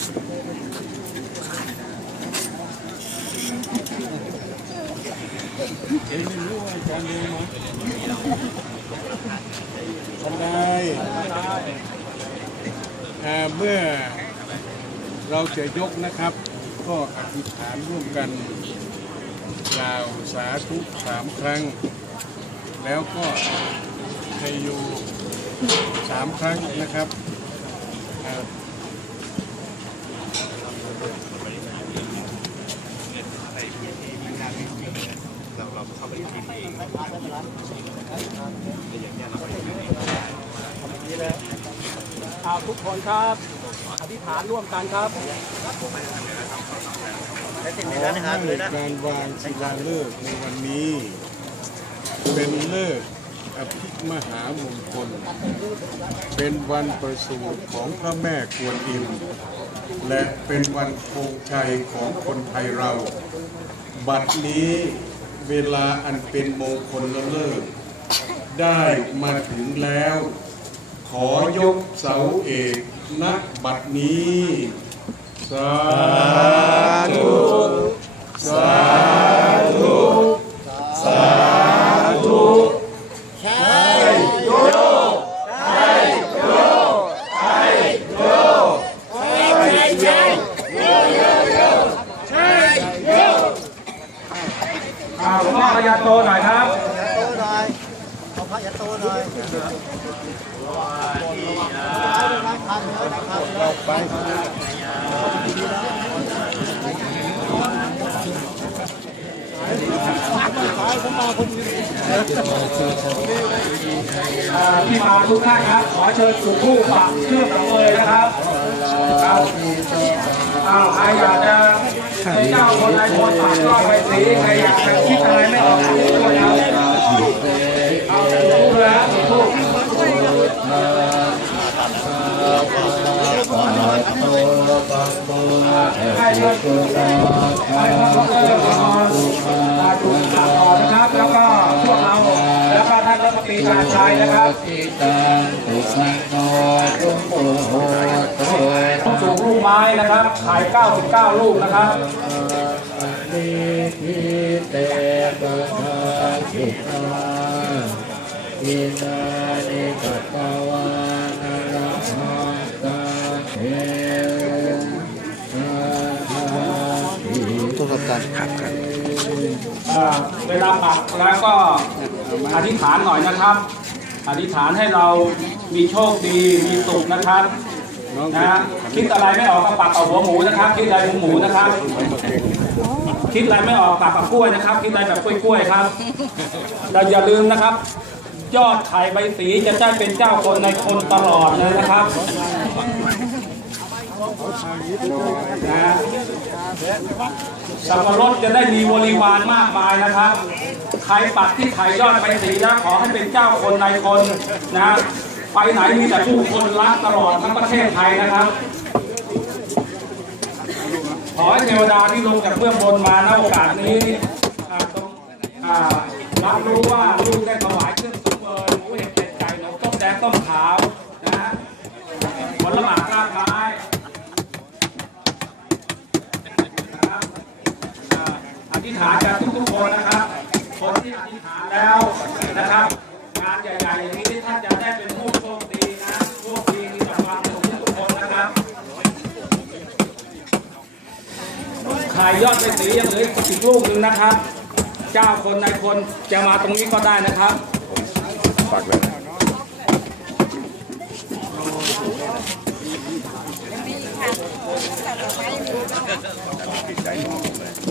ทำไมเมื่อเราจะยกนะครับ ก็อธิษฐานร่วมกันกล่าวสาธุสามครั้ง แล้วก็ไทยู่สามครั้งนะครับ เอาทุกคนครับ อธิษฐานร่วมกันครับขอให้การวางศิลาฤกษ์ในวันนี้ เป็นเลิกษ์อภิมหามงคล เป็นวันประสูติของพระแม่กวนอิม และเป็นวันคงชัยของคนไทยเรา บัดนี้ เวลาอันเป็นมงคลละเลิก ได้มาถึงแล้ว ขอยกเสาเอกณบัดนี้ สาธุ สาธุ สาธุใช่โยใช่โยใช่โยใช่โย อาหลวงพ่อพยาโตหน่อยครับโตหน่อยเอาพระยาโตหน่อยไปอ่าที่มาทุกท่านครับ ขอเชิญสู่ผู้ปักเครื่องสังเวยนะครับครับอ้าวใครอยากจะ เป็นเจ้าคนนายคนปักก็ไปสีใครอยากจะคิดอะไรไม่ออกก็ช่วยครับเอาทุกแล้วทุกให้เชิญสู่ให้พระพุทธเจ้ามาถูกตัดต่อนะครับ แล้วก็พวกเราแล้วก็ท่านรัฐมนตรีชาญชัยนะครับต้องสูงลูก ไม้นะครับ ขาย 99 ลูกนะครับอินานิกัตวานารัมกาเทตุสัการครับครับอ่าเวลาปักแล้วก็อธิษฐานหน่อยนะครับ อธิษฐานให้เรามีโชคดี มีสุขนะครับ นะคิดอะไรไม่ออกก็ปักเอาหัวหมูนะครับ คิดอะไรหัวหมูนะครับ คิดอะไรไม่ออกปักกับกล้วยนะครับ คิดอะไรแบบกล้วยๆครับเราอย่าลืมนะครับ ยอดไข่ใบสีจะได้เป็นเจ้าคนในคนตลอดเลยนะครับนะสับปะรดจะได้มีบริวารมากมายนะครับ ใครปักที่ไข่ยอดใบสีนะขอให้เป็นเจ้าคนในคนนะ ไปไหนมีแต่ผู้คนรักตลอดทั้งประเทศไทยนะครับ ขอให้เทวดาที่ลงจากเบื้องบนมาณโอกาสนี้ต้องรับรู้ว่าลูกได้ถวายเครื่องสมเอยหมูเห็ดเป็ดไก่นมต้มแดงต้มขาวนะฮะผลหมากรากไม้นะครับอธิษฐานกันทุกๆคนนะครับ คนที่อธิษฐานแล้วนะครับานใหญ่ๆอย่างนี้ท่านจะได้เป็นผู้โชคดีนะโชคดีมีแความสุขทุกคนนะครับขายยอดไปสียังเหลืออีกลูกหนึ่งนะครับ เจ้าคนนาคนจะมาตรงนี้ก็ได้นะครับฝากเลยยังมีค่ะ